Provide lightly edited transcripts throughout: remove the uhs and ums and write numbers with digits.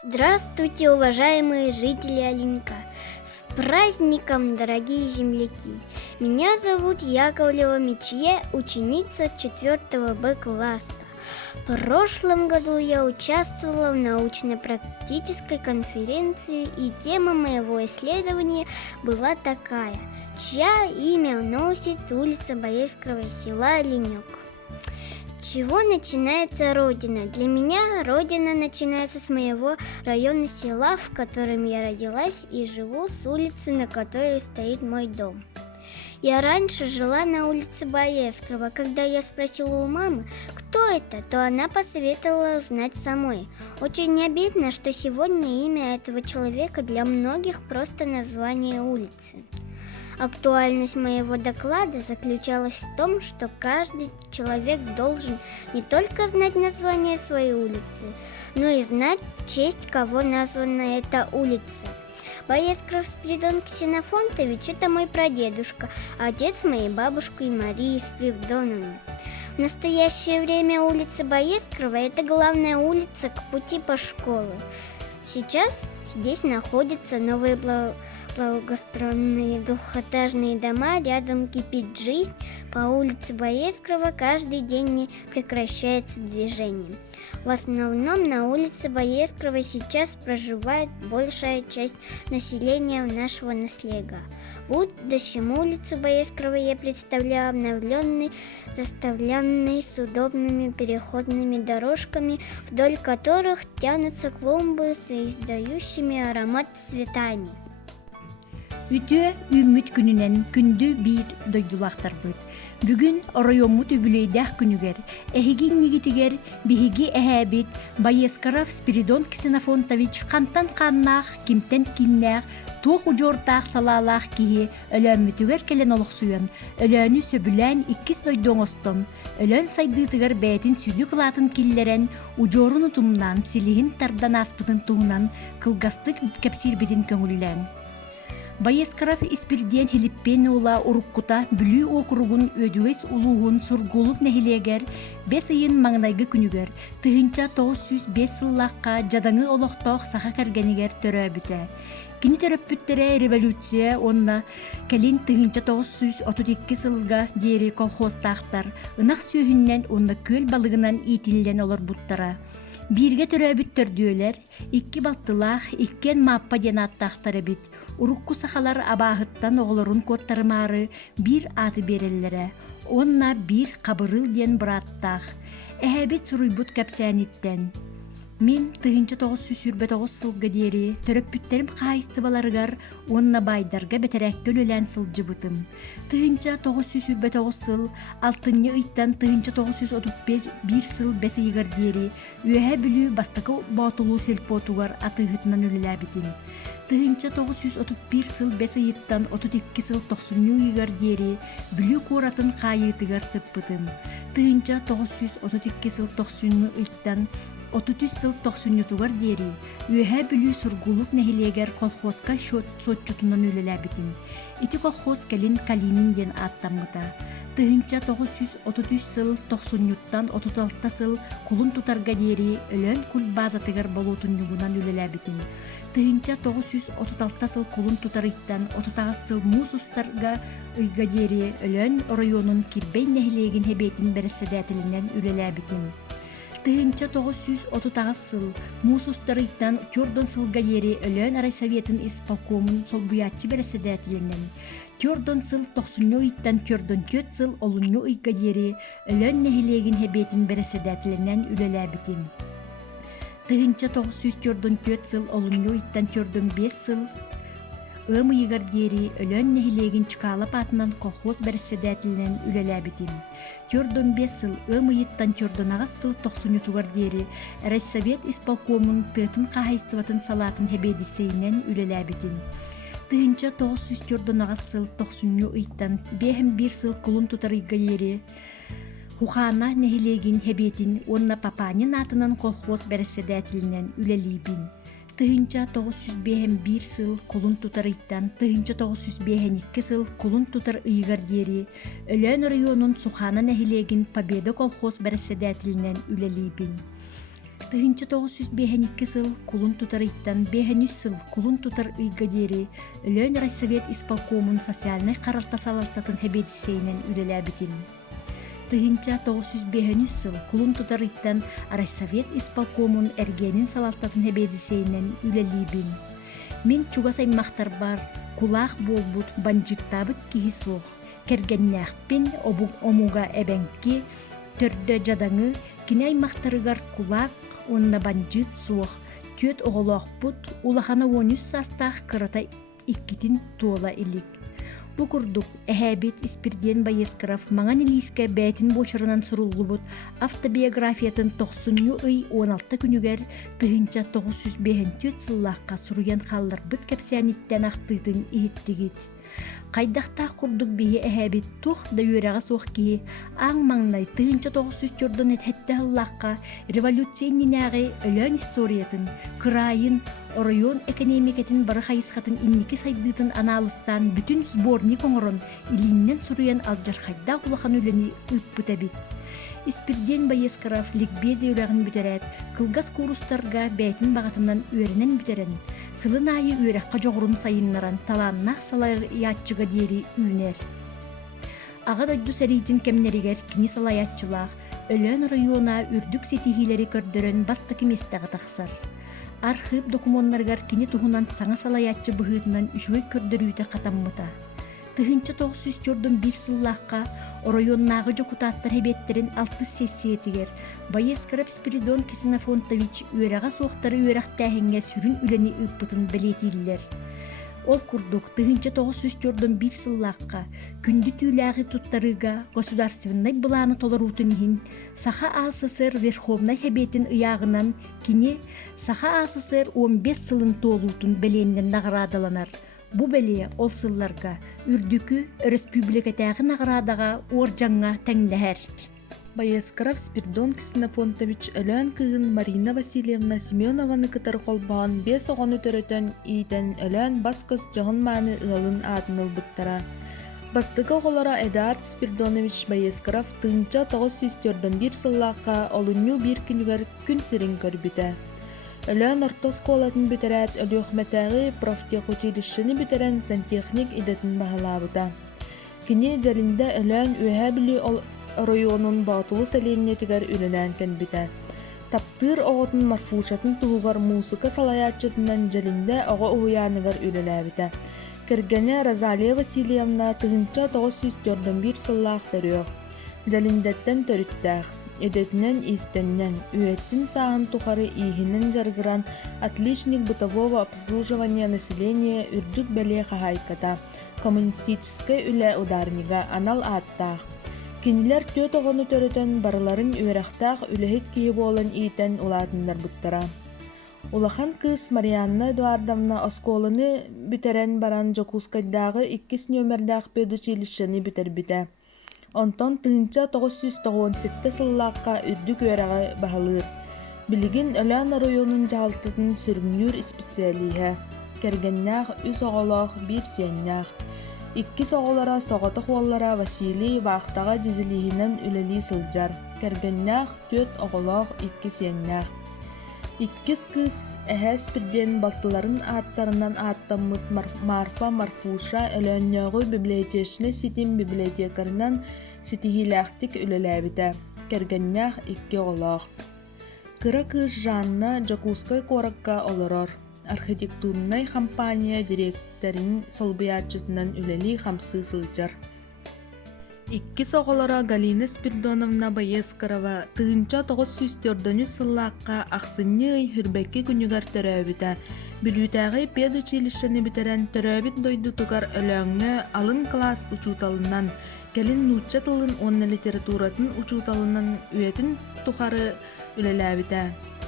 Здравствуйте, уважаемые жители Оленька! С праздником, дорогие земляки! Меня зовут Яковлева Мечье, ученица 4 Б класса. В прошлом году я участвовала в научно-практической конференции, и тема моего исследования была такая: чья имя носит улица Боецкого села Оленек? С чего начинается Родина? Для меня Родина начинается с моего района села, в котором я родилась и живу, с улицы, на которой стоит мой дом. Я раньше жила на улице Боецкого. Когда я спросила у мамы, кто это, то она посоветовала узнать самой. Очень обидно, что сегодня имя этого человека для многих просто название улицы. Актуальность моего доклада заключалась в том, что каждый человек должен не только знать название своей улицы, но и знать, в честь кого названа эта улица. Боецков Спиридон Ксенофонтович – это мой прадедушка, а отец моей бабушки Марии Спиридоновны. В настоящее время улица Боецкова – это главная улица к пути по школе. Сейчас здесь находятся новые благоустроенные двухэтажные дома, рядом кипит жизнь. По улице Боецкова каждый день не прекращается движение. В основном на улице Боецкова сейчас проживает большая часть населения нашего наследия. В будущем улицу Боецкова я представляю обновленной, заставленной с удобными переходными дорожками, вдоль которых тянутся клумбы с издающими аромат цветами. Үтө үмүт күнүнен күндү бир дойдулактарбыт. Бүгүн оройомут үбүлейдах күнүгер, эхигин нигитигер биһиги эһэбит Боецков Спиридон Ксенофонтович кантан каннаах, кимтен киннээх, туох ужортаах салаалаах киһи өлөммүтүгер келен олохсуйан, өлөөнү сөбүлээн иккис дойдоңостон, өлөөн сайдыытыгар бээтин сүдү кылаатын киллерен, ужоорун утумнан, силиһин тардан аспытын туһунан, кылгастык кэпсиирбитин көңүллээн. Боецков испирдиен хилиппен ула уруккута бүлүү округун өдүгес улугун сургулук нехилегер 5 ыйын маңнайгы күнүгер тыгынча 905 сыллакка жадаңы олохтоох саха кергенигер төрөбүтэ. Кини төрөппүттере революция онна келин тыгынча 932 сылга диери колхозтаахтар ынах сүйүннен онна көл балыгынан итиллен олор буттара. Бирге төрөбүттер дүйөлер, 2 балтылах, 2 маппа ден аттақтары бит. Урукку сахалар абаахыттан оғылырын коттарымары bir аты береллері. Онна bir қабырыл ден бұраттақ. Әхәбет сұруйбут кәпсәниттен. Мен тыгынча 949 сылга дери төрөппүттерим кайыстыбаларыгар онна байдарға бетерәккөл өлән сылжыбытым. Тыгынча 949 сыл, алтынны ыйттан тыгынча 931 сыл бәсейгар дери үәһә бүлүү бастакы ботулуу селпотугар атыгытынан өлеләбитин. Тыгынча 931 сыл бәсейттан 32 сыл 90 ыйгар дери бүлүү коратын кайытыгар сыппытым. Тыгынча 932 сыл 90 ыйттан 33 сыл 90-нютугар дери, үөһэ бүлүү сургулук нехилегер колхозка сотчутунан өлеләбитин. Ити колхоз келин Калинин ден аттаммыта. Тыгынча 933 сыл 90-нюттан 36 сыл кулун тутарга дери өлөн кул базатыгар болотуннугунан өлеләбитин. Тыгынча 936 сыл кулун тутарыттан 39 сыл муз устарга ыйга дери өлөн районун кирбей нехилегин хебетин береседәтилинен өлеләбитин. Тыгынча 930 сыл мусустарыйттан Тёрдон сылга ери өлөн райсоветін исполкомун солбуячы береседәтиленен. Тёрдон сыл 90-ыйттан Тёрдон 4 сыл олунну ыйга ери өлөн нехилегин хебетин береседәтиленен үлеләбитин. Тыгынча 900 Тёрдон 4 сыл олунну ыйттан Тёрдон 5 сыл ыйгар дери өлөн нехилегин чыкалап атынан колхоз береседәтиленен үлеләбитин. Тёрдон 5 сыл ыйттан Тёрдон 9 сыл 90-нютугар дери райсовет исполкомун тыатын кахайстыватын салатын хебедисейнен үлеләбитин. Тыгынча 900 Тёрдон 9 сыл 90-ыйттан 1 сыл кулун тутарыйга ери Хухана нехилегин хебетин онна папанин атынан колхоз береседәтиленен үлелибин. Тыгынча 901 сыл кулун тутарыйттан тыгынча 902 сыл кулун тутар ыйгар дери өлөн районун Сухана нехилегин Победа колхоз береседәтиленен үлелибин. Тыһынча 952 сыл кулун тутар иттан 500 сыл кулун тутар ыйгадери өлөн райсовет исполкомун социальный каралта салалтатын хебедисейнен үлеләбитин. Тыһынча 905 сыл кулун тутар иттан райсовет исполкомун эргенин салалтатын хебедисейнен үлелибин. Мен чугас аймактар бар кулах болбут банжиттабыт киһи суох кергеннäхпин омуга эбенки төрдө жадаңы кини аймактарыгар кулак онна банжит суох төт оголоохпут улахана 13 састах кырата иккитин туола илик. Бу курдук эһэбит Испирден Байескаров маңан илиске бәтин бочарынан суруллубут автобиографиятын 90 ый 16 күнүгер тыһынча 905 сыллаакка суруян халларбыт кепсääниттен актыытын иһиттигит. Кайдахтах курдук биһи эһэбит тух да үөрәҕэ суох киһи аң маҥнай тыһынча 900 чордон этһэтте хыллаакка революцияннинээҕи өлөөн историятын, кырайын, оройон экономикатын бары хайысхатын инники сайдыытын аналыстан бүтүн сборник оҥорон илииннен суруян алдьар хайдаах улахан үлэни ыппыта бит. Испирден Байескаров ликбези үлэҕин бүтэрээт, кылгас курустарга бээтин баҕатынан үөрэнэн бүтэрэн, сылын айы үөрэххэ жоҕурун сайыннаран талааннаах салайааччыга диэри үүнэр. Ага дойду сэритин кемнеригер кини салайааччылаах өлөөн района үрдүк сетихилери көрдөрөн бастыки местаға тахсар. Архив документаргар кини туһунан саңа салайааччы быһыытынан үчүгөй көрдөрүүтэ хатаммыта. Тыһынча 900 чордон 1 сыллаакка оройоннаагы жокутааттар хебеттерин 6 сессиетигер Байескаров Спиридон Ксенофонтович үөрэҕэ суохтары үөрэхтээһиҥҥэ сүрүн үлэни ыппытын белетииллер. Ол курдук тыһынча 900 чордон 1 сыллаакка күндү түүлээҕи туттарыга государственный былааны толоруутун иһин Саха АССР Верховный Хебетин ыяағынан кини Саха АССР 15 сылын тоолуутун белээннен нагыраадаланар. Бу беле ол сылларга үрдүкү республикатаагы нагыраадага уоржаңҥа тәҥнэһэр. Байескаров Спиридон Ксенофонтович өлөөн кыыгын Марина Васильевна Семенованы кытар холбаан 5 оҕону төрөтөн иитен өлөөн бас көс жоҕун мааны ыалын аатынылбыттара. Бастыгы оҕолора Эдуард Спиридонович Байескаров тыынча 900 чордон 1 сыллаакка олунню бир күнүгер күн сирин көрбүтэ. Өлөөн орто сколатын бүтерэт өлүөхмэтээги профтехучилищени бүтерэн сантехник идетін баһалаабыта. Кини жаринда өлөөн үөһэ били районун баатулу сэлиэмнетигер үлэлээн кэнбитэ. Таптыыр оҕотун Марфушатын туһугар музыка салайааччытынан жаринда оҕо уһуяаныгар үлэлээбитэ. Кэргэне Розалия Васильевна тыһынча 900 чордон 1 сыллаах төрүөх. Жалиндеттен төрүттээх. Эдетинен истеннен үөттин сааһын тухары иһинен жаргыран отличник бытового обслуживания населения үрдүк беле хахайката коммунистической үлэ ударнига анал ааттаах. Кинилер төт оҕону төрөтөн барыларын үөрэхтаах үлэһит киһи буолан иитен улаатыннар буттара. Улахан кыыс Марианна Эдуардовна осколаны бүтэрэн баран Жокускайдагы 2 нөмердаах педучилищени бүтербитэ. Онтон тыынча 997 сыллаакка үрдүк үөрэҕэ баһалыыр. Билигин өлөөн районун жаалтытын сүрүңнүүр специалиһэ. Кэргэннээх 3 оҕолоох 1 сиэннээх. 2 соҕолора соҕото хуоллара Василий баахтаҕа дизилиһинэн үлэлии сылдьар. Кэргэннээх 4 оҕолоох 2 сиэннээх. 2 кыыс эһэ Спирден балтыларын ааттарынан ааттаммыт Марфа Марфуша өлөөннөөгү библиотечный ситим библиотекарынан ситихилээхтик үлэлээбитэ. Кэргэннээх 2 оҕолоох. Кыра кыыс Жанна Жокускай куоракка олорор. Архитектурный компания директорин солбуяачытынан үлэлии хамсыы сылдьар. 2 соҕолора Галина Спиридоновна Байескарова тыынча 900 чордон сыллаакка ахсынньы ый хүрбэкки күнүгэр төрөөбүтэ. Билүүтээҕи педучилищени бүтэрэн төрөөбүт дойдутугар өлөөҥҥө алын класс учууталынан келин нуучча тылын онна литературатын учууталынан үөтүн тухары үлэлээбитэ.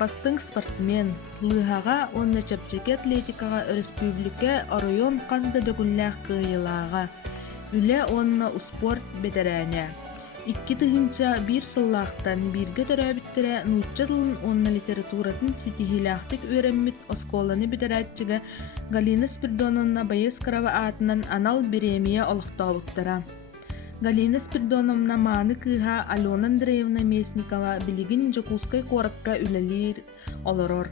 Бастың спортсмен, лыһаға онна чапчеке атлетикаға республика оройон казда дөгүллээх кыайылааға. Үлэ онна спорт бетерээне. 2 тыһынча 1 сыллаахтан бирге төрөөбүттэрэ нуучча тылын онна литературатын ситихилээхтик үөрэммит осколаны бүтерээччигэ Галина Спиридоновна Байескарова аатынан анал премия олохтообуттара. Галина Спиридоновна мааны кыыһа Алена Андреевна Местникова билигин Жокускай коракка үлелир олорор.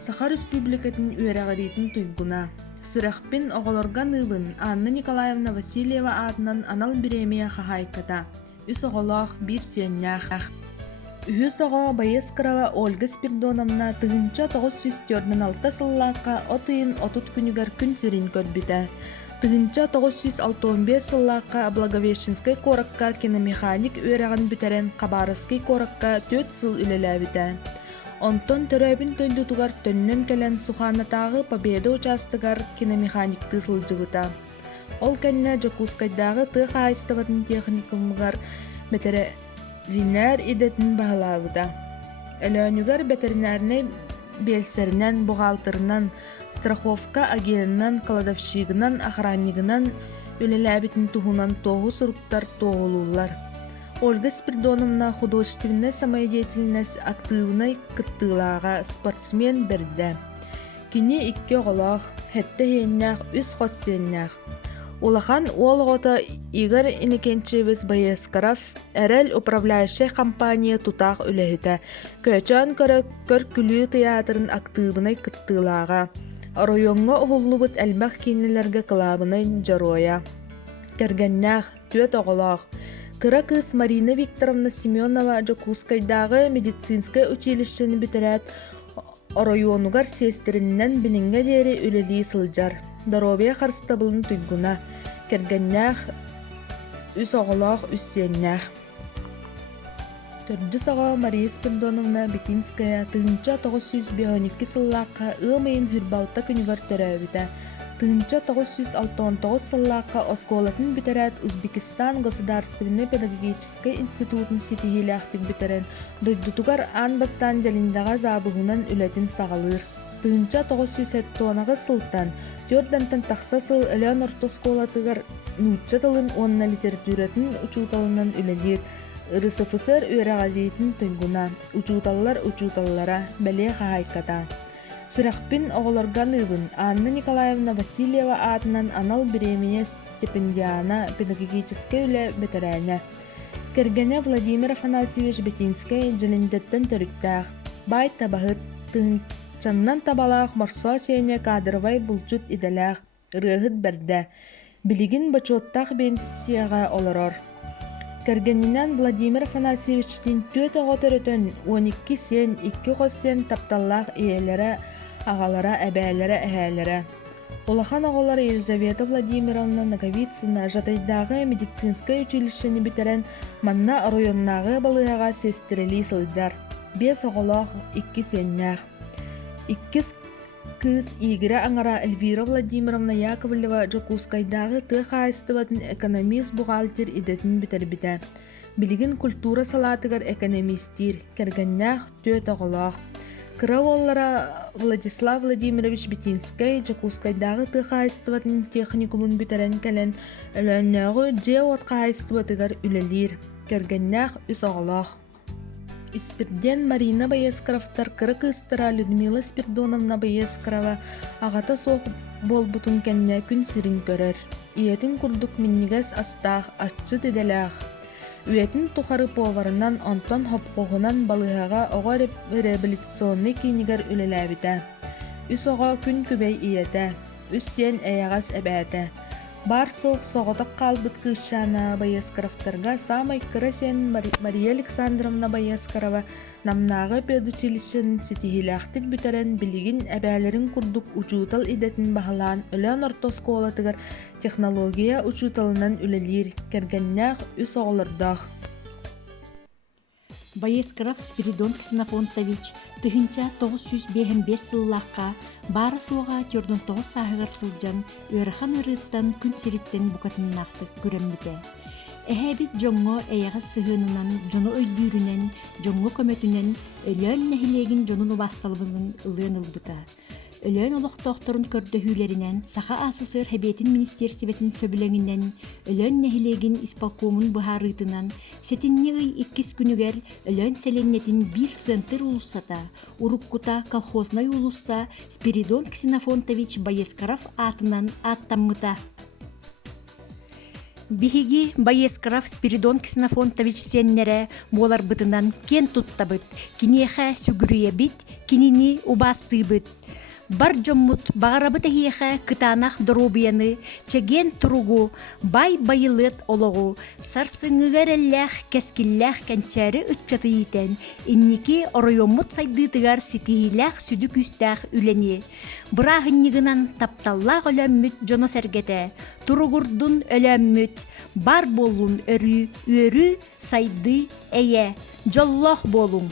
Саха Республикатын үөрәгәритин туйгуна. Сүрәхпин оголорган ыбын Анна Николаевна Васильева атынан анал биремия хахайката. Үс оголох бир сиеннях. Үһүс ого Боескарова Ольга Спиридоновна тыгынча 946 сыллаакка отыйын отут күнүгер күн сирин көрбүтэ. Тыгынча 965 сыллаакка Благовещенскай коракка киномеханик үөрәган бүтәрен Хабаровский коракка 4 сыл үлеләбитэ. Онтон төрөбүн көйдүтугар төннөн келен Суханатагы Победа участыгар киномеханик тысылжыбыта. Ол кэннэ Жокускайдагы тыах айстыбатын техникумгар ветеринар идетін бағалабыта. Өлөнүгар ветеринарный белсеринен, бухгалтерынан, страховка агенынан, кладовщигынан, охраннигынан, үлеләбитин тухунан тоғу суруктар тоғулулар. Ольга Спиридоновна художественная самоидеятельность активной кыттылаға спортсмен берді. Кини икки оголох, хетте хейннях, үс хоссеннях. Улахан олғота Игорь Иннокентьевич Боескаров әрәл управляющая компания тутақ үләхіті. Көчан көр күлі театрын активной кыттылаға. Районға ұғылыбыт әлмәқ кейнелерге кылабының жароя. Кергеннях, төт оғылақ. Кыра кыз Марина Викторовна Семенова Жокускайдағы медицинское училищені бітірәт районугар сестеріннен білінге дері үлелі сылжар. Даробия харстабылын туйгуна. Кергеннях, үс оғылақ, үс сеннях. Төрді саға Мария Спиридоновна Бетинская тыгынча 952 сыллаққа ымайын хүрбалта күнігар төрәбіті. Тыгынча 969 сыллаққа осколатын бітерәт Узбекистан Государственный педагогический институтын сетихиляқтын бітерен дойдутугар анбастан жалиндаға забығынан үлетін сағалыр. Тыгынча 970 сылтан Төрдантан тақса сыл өлен ортосколатыгар нутча тылын онна литературатын учуталынан үлелер. РСФСР үөрәгәдейтін туйгуна, учуталлара, бәле хахайката. Сүрәхпин оғыларган ыбын Анна Николаевна Васильева атынан анал биремия стипендиана педагогический үле бетерәне. Кергене Владимир Афанасьевич Бетинский жалиндеттен төріктәқ. Бай табахыт тыгынчаннан табалақ марсо сене кадровай булчут иделәқ. Рыгыт берді. Билигин бачоттақ бенсияға олорор. Кергенинен Владимир Афанасьевичтин 4 оғытырытын 12 сен, 2 қоссен тапталлақ иелері, ағалара, әбәлері, әхәлері. Улахан оғылар Елизавета Владимировна Наговицына жатайдағы медицинское училищені бітерен манна районнағы балығаға сестерели сылжар. 5 оғылақ 2 сеннях. 2 кыз Игоря аңара Эльвира Владимировна Яковлева Жокускайдағы тыға айстыбатын экономист бухгалтер идетін бітербіті. Билигин культура салатыгар экономистир, кергеннях 4 оғылақ. Кыраволлара Владислав Владимирович Бетинский Жокускайдағы тыға айстыбатын техникумын бітерен кәлен өләннәғы же отқа айстыбатыгар үлелер, кергеннях 3 оғылақ. Испирден Марина Боескаровтар кырык ыстыра Людмила Спиридоновна Боескарова ағата соқ бол бұтын кәнне күн сирин көрер. Иетін күрдік миннигес астақ, аччы деделәқ. Үетін тұқары поварынан онтон хопқоғынан балығаға оға реабилитационный кейнігер үлеләбіті. Үс оға күн күбей иеті, үс сен әяғас әбәті. Бар соқ соғытық қалбыт кышана Боескаровтарға самай кыры сен Мария Александровна Боескарова намнағы педучилищен сетихиляқтық бүтерен білігін әбәлерін күрдік учутал идетін бағылан өлен ортосколатығыр технология учуталынан үлелер кергеннях үс оғылырдақ. Боескаров Спиридон Ксенофонтович тыгынча 955 сыллаққа бары суға 49 сағығыр сылжан өріхан ұрыттан күн сириттен бұқатыннақты көрімбіті. Әхәбит жоңго әйіғы сығынынан, жоны өйдүрінен, жоңго көмөтінен, өлен нәхилегін жонын басталыбының ылын ылбыта. Өлен олықтоқторын көрді хүйлерінен, сақа асысыр хәбетін министерсібетін сөбілеңінен, өлен нәхилегін испалкомын бұхарытынан, сетінне үй 2 күнігер өлен сәленнетін бір центр улуссата, Уруккута колхознай улусса Спиридон Ксенофонтович Боескаров атынан аттаммыта. Биһиги Боескаров Спиридон Ксенофонтович сеннере болар бытынан кен туттабыт, кинеха сүгүрүйебит, кинини убастыбыт. Бар жоммут бағарабыта хиеха кытанах доробияны, чеген туругу, бай байылытологу, сарсыңыгар әллях, кескиллях кәнчәрі үтчаты етен, инники оройоммут сайдытыгар сетихилях сүдік үстәх үләне. Бұрағыннигынан тапталлақ өләммүт жоно сәргеті, туругурдун өләммүт, бар болун өрі, өрі сайды әйе, жоллох болун.